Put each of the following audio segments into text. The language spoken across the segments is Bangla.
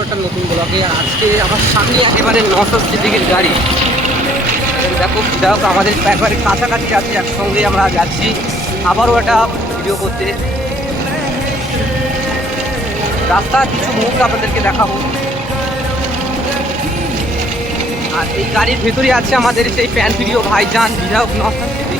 আবারও একটা নতুন ব্লগে। আজকে আমার সামনে একেবারে নওশাদ সিদ্দিকীর গাড়ি। দেখো আমাদের একবারে কাছাকাছি যাচ্ছি, একসঙ্গে আমরা যাচ্ছি আবারও একটা ভিডিও করতে। রাস্তা কিছু মুহূর্ত আপনাদেরকে দেখাবো। আর এই গাড়ির ভেতরে আছে আমাদের সেই ফ্যান প্রিয় ভাইজান বিধায়ক নওশাদ সিদ্দিকী।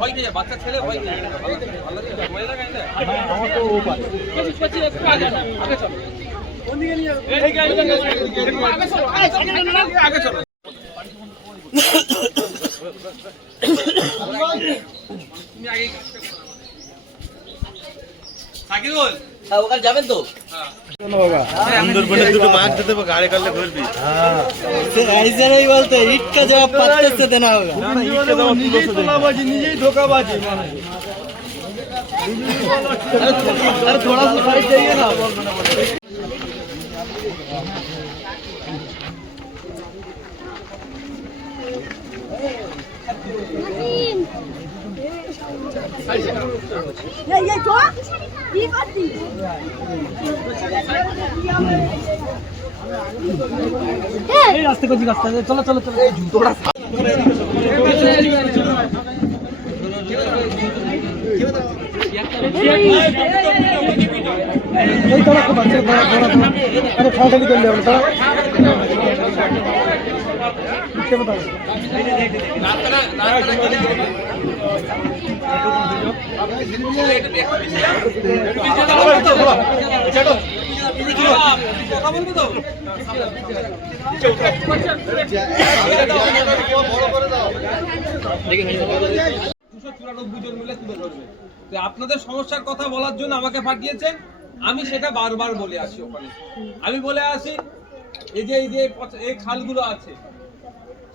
ভয় নেই, বাচ্চা ছেলে ভয় নেই। ওখানে যাবেন তো সুন্দরবনের দুটো মাছ দিতে গাড়ি করলে ঘুরবি। বলতে ইটকা জবাব পাচ্ছে দেনা হবে নিজেই ধোকাবাজি। थोड़ा सा साइड चाहिए ना। ये तो ये करती ए रास्ते को जी रास्ता चलो चलो चलो जूतोड़ा अरे फाटा निकल लिया बेटा पीछे बताओ আপনাদের সমস্যার কথা বলার জন্য আমাকে পাঠিয়েছেন, আমি সেটা বারবার বলে আসি। ওখানে আমি বলে আসি এই যে এই খালগুলো আছে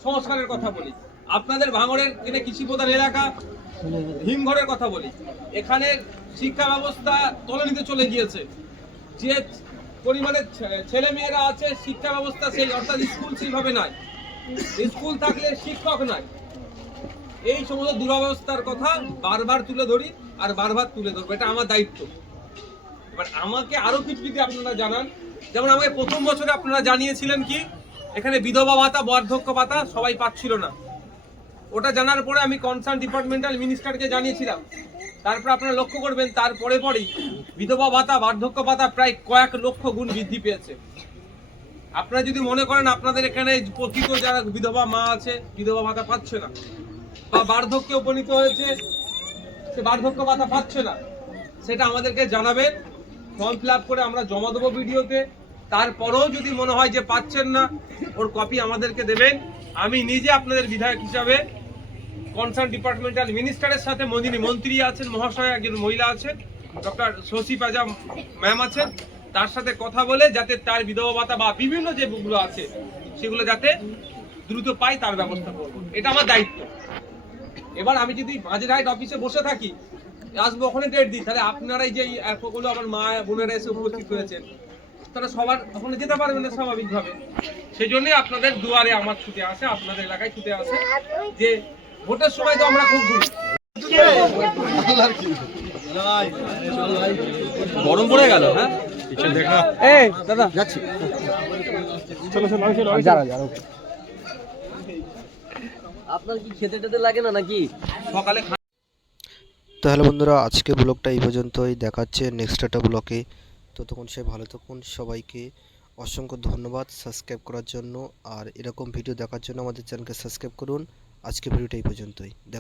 সংস্কারের কথা বলি, আপনাদের ভাঙড়ের কৃষি প্রধান এলাকা হিমঘরের কথা বলি, এখানে শিক্ষা ব্যবস্থা তলানিতে চলে গিয়েছে, যে পরিমাণে ছেলে মেয়েরা আছে শিক্ষা ব্যবস্থা সেই অর্থাৎ স্কুল সেইভাবে নাই, স্কুল থাকলে শিক্ষক নাই। এই সমস্ত দুরবস্থার কথা বারবার তুলে ধরি আর বারবার তুলে ধরবো, এটা আমার দায়িত্ব। এবার আমাকে আরো কিছু যদি আপনারা জানান, যেমন আমাকে প্রথম বছরে আপনারা জানিয়েছিলেন কি এখানে বিধবা ভাতা বার্ধক্য ভাতা সবাই পাচ্ছিল না, ওটা জানার পরে আমি কনসার্ন ডিপার্টমেন্টাল মিনিস্টারকে জানিয়েছিলাম। তারপর আপনারা লক্ষ্য করবেন তারপরে পরেই বিধবা ভাতা বার্ধক্য ভাতা প্রায় কয়েক লক্ষ গুণ বৃদ্ধি পেয়েছে। আপনারা যদি মনে করেন আপনাদের এখানে প্রকৃত যারা বিধবা মা আছে বিধবা ভাতা পাচ্ছে না বা বার্ধক্যে উপনীত হয়েছে সে বার্ধক্য ভাতা পাচ্ছে না, সেটা আমাদেরকে জানাবেন। ফর্ম ফিল আপ করে আমরা জমা দেবো ভিডিওতে। তারপরেও যদি মনে হয় যে পাচ্ছেন না ওর কপি আমাদেরকে দেবেন। আমি নিজে আপনাদের বিধায়ক হিসাবে কনসার্ন ডিপার্টমেন্টাল মিনিস্টারের সাথে মন্ত্রী আছেন মহাশয়, একজন মহিলা আছেন ডক্টর শশী পাজা ম্যাম আছেন, তার সাথে কথা বলে যাতে তার বিধবা ভাতা বা বিভিন্ন যে বুকগুলো আছে সেগুলো যাতে দ্রুত পাই তার ব্যবস্থা করবো, এটা আমার দায়িত্ব। এবার আমি যদি মাঝেরহাট অফিসে বসে থাকি আসবো ওখানে ডেট দিই, তাহলে আপনারাই যে এতগুলো আমার মা বোনেরা এসে উপস্থিত হয়েছেন তারা সবার ওখানে যেতে পারবেন না স্বাভাবিকভাবে। সেই জন্যই আপনাদের দুয়ারে আমার ছুটে আসে, আপনাদের এলাকায় ছুটে আসে, যে ভোটের সময় তো আমরা খুব ঘুরি। গরম পড়ে গেল। হ্যাঁ দাদা যাচ্ছি, আপনার কি খেতে টেতে লাগে না নাকি সকালে? তো হ্যালো বন্ধুরা, আজকে ব্লগটা এই পর্যন্তই, দেখাচ্ছে নেক্সট একটা ব্লগে। ততক্ষণ সে ভালো থাকুন, সবাইকে অসংখ্য ধন্যবাদ সাবস্ক্রাইব করার জন্য। আর এরকম ভিডিও দেখার জন্য আমাদের চ্যানেলকে সাবস্ক্রাইব করুন। আজকে ভিডিওটা এই পর্যন্তই, দেখা